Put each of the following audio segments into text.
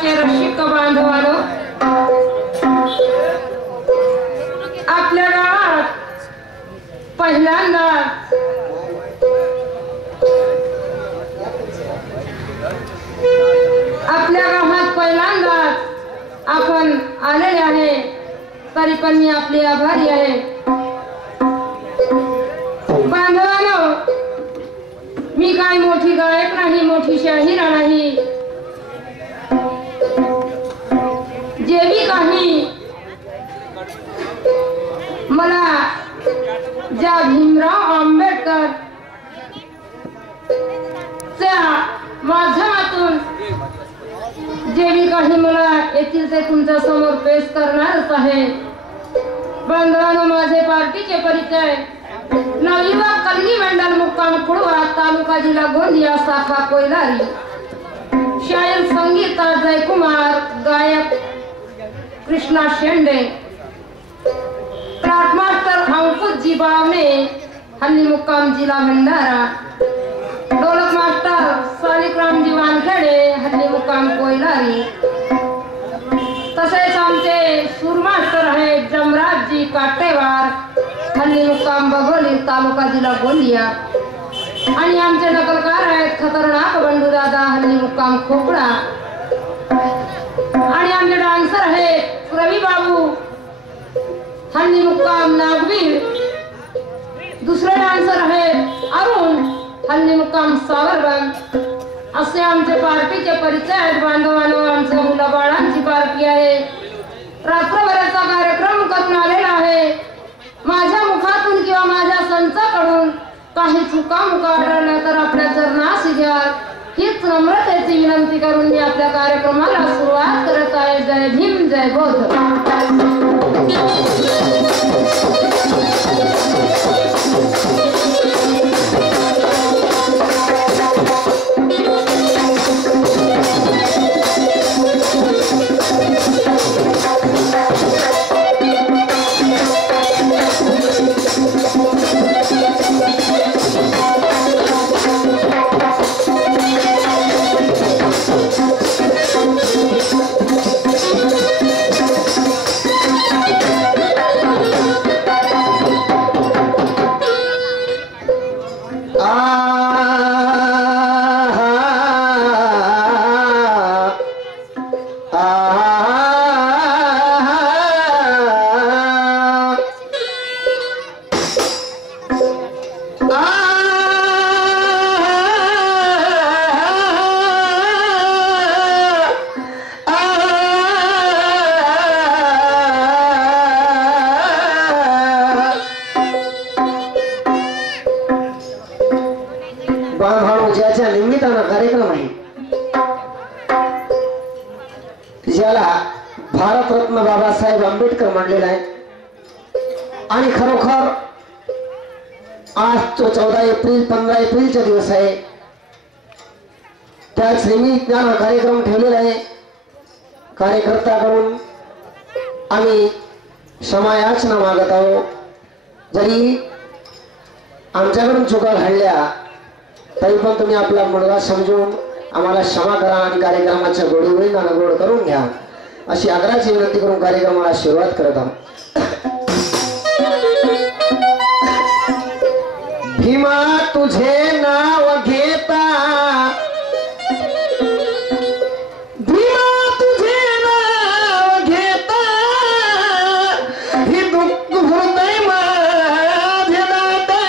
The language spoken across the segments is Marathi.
संगीताचे रसिक बांधवानो, आपल्या गावात पहिल्यांदा आपण आलेले आहे, तरी पण मी आपले आभारी आहे. बांधवानो, मी काय मोठी गायक नाही, मोठी शाहीर नाही. जे बी काही मला ज्या भीमराव आंबेडकर च्या माध्यमातून जे बी काही मला येथील ते तुमच्या समोर पेश करणारच आहे. बांधवांनो, माझे पार्टीचे परिचय. नवयुवक कलगी मंडल, मुक्काम कुडवा, तालुका जिल्हा गोंदिया, शाखा कोयलारी. शायर संगीता जयकुमार, गायक कृष्णा शेंडे, क्राफ्ट मास्टर अंकुशजी बावणे, हल्ली मुक्काम जिल्हा भंडारा. ढोलक मास्टर सालिकरामजी वानखेडे, हल्ली मुक्काम कोयलारी. तसेच आमचे सूर मास्टर आहेत जमराजजी काटेवार, हल्ली मुक्काम बघोली, तालुका जिल्हा गोंदिया. आणि आमचे नकलकार आहेत खतरनाक बंडू दादा, हल्ली मुक्काम खोपडा. आणि आमचे डान्सर आहेत रवी बाबू, हल्ली मुक्काम नागवीर. दुसरे डान्सर आहेत अरुण, हल्ली मुक्काम सावरबंद. असे आमचे पार्टीचे परिचय आहेत. बांधवांनो, आमच्या मुलाबाळांची पार्टी आहे. रात्रभराचा कार्यक्रम करून आलेला आहे. माझ्या मुखातून किंवा माझ्या संचाकडून काही चुका मुका आढळल्या तर आपल्या चरणास घ्या, हीच नम्रतेची विनंती करून मी आपल्या कार्यक्रमाला सुरुवात करत आहे. जय भीम, जय बौद्ध. कार्यक्रम आहे ज्याला भारतरत्न बाबासाहेब आंबेडकर मानलेला आहे. आणि खरोखर आज तो 14 एप्रिल 15 एप्रिलचा दिवस आहे. त्याच निमित्ताने हा कार्यक्रम ठेवलेला आहे. कार्यकर्त्याकडून आम्ही क्षमायाचना मागत आहोत. जरी आमच्याकडून चुका घडल्या तरी पण तुम्ही आपला मुलगा समजून आम्हाला क्षमा करा आणि कार्यक्रमाच्या गोडीवळीनं गोड करून घ्या अशी आग्रहाची विनंती करून कार्यक्रमाला सुरुवात करत आहोत. भीमा तुझे नाव घेता, भीमा तुझे नाव घेता, ही दुःख हृदय माझे नाते.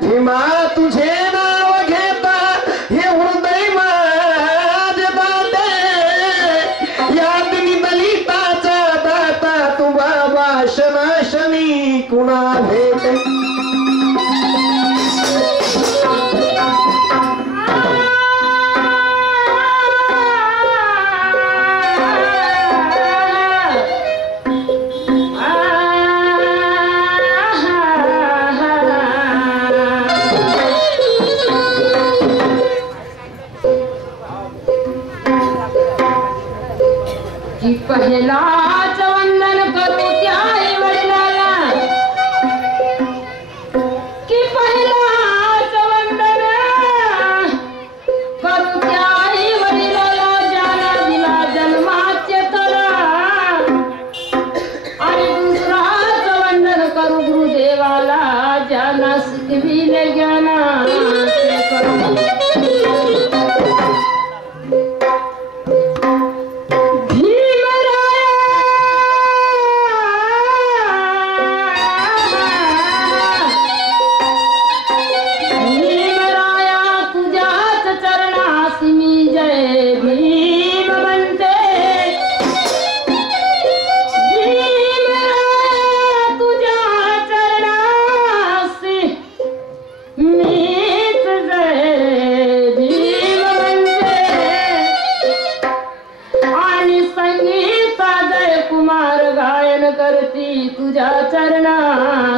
भीमा तुझे नाव घेता, हे हृदय माझे नाते. याद दलिताचा दाता तू बाबा, शनाशनी कुणा भेट. पहिलाच वंदन करू त्या आई वडिलाला, की पहिलाच वंदन करू त्या आई वडिलाला.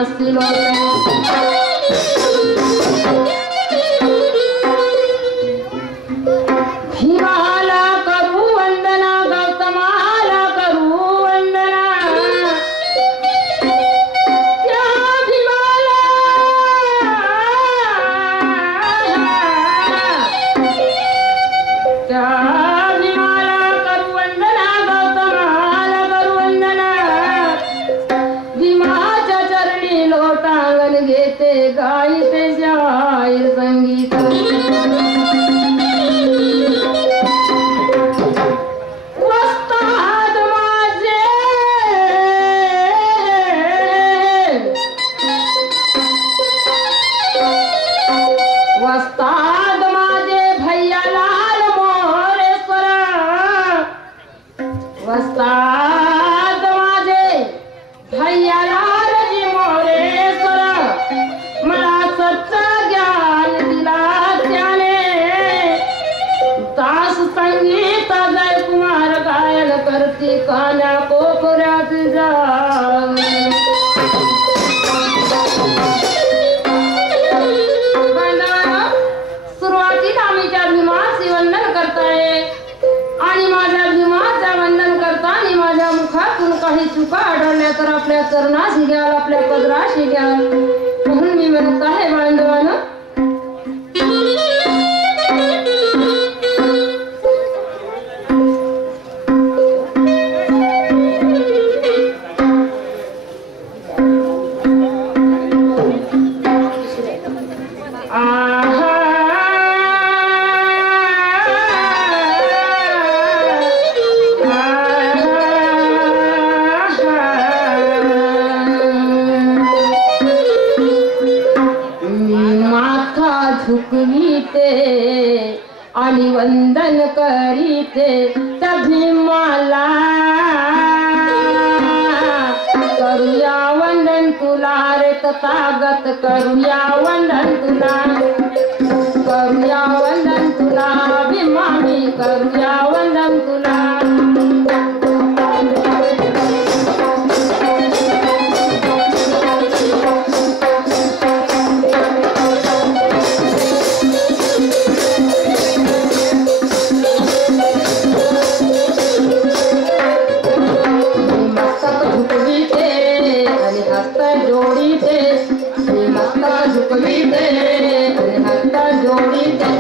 करण्यास भीमाला करू वंदना गौतमाला करू वंदना त्या भीमाला करू वंदना गौतमाला करू वंदना भीमाच्या चरणी लोटांगण घेते गायते जाय संगीत वस्ताद माझे भैया लाल मोरेश्वर वस्ताद माझे भैया लाल जी मोरेश्वर मला सच्चा ज्ञान दिला त्याने दास संगीत जय कुमार गायन करती कान्या कोपऱ्यात जा सुरुवातीला आम्ही त्या भीमाचे वंदन करताय आणि माझ्या भीमाचं वंदन करताना माझ्या मुखातून काही चुका आढळल्या तर आपल्या चरणाशी घ्याल आपल्या पदराशी घ्याल म्हणून मी म्हणत आहे बांधवानं झुकवीते आणि वंदन करीते त्या भीमाला करूया वंदन तुला रे तथागत करूया वंदन तुला करूया वंदन तुला भीमा मी करूया वंदन तुला झुकवीते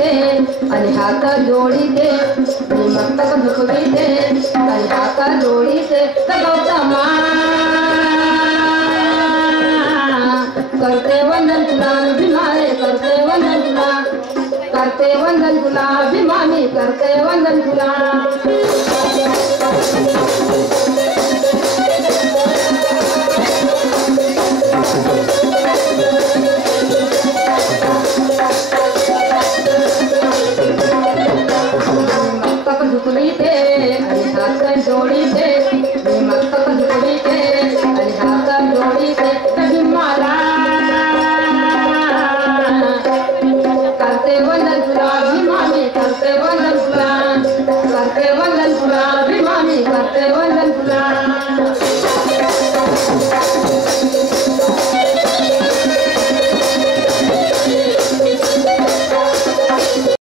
झुकविते आणि हात जोडीते मी मस्तक झुकविते आणि हात जोडीते गौतमा करते वंदन तुला भीमाने करते वंदन तुला करते वंदन तुला भीमानी करते वंदन तुला मस्तक झुकविते आणि हात जोडीते मी मस्तक झुकविते आणि हात जोडीते भीमाला करते वंदन तुला भीमानी करते वंदन तुला करते वंदन तुला भीमानी करते वंदन तुला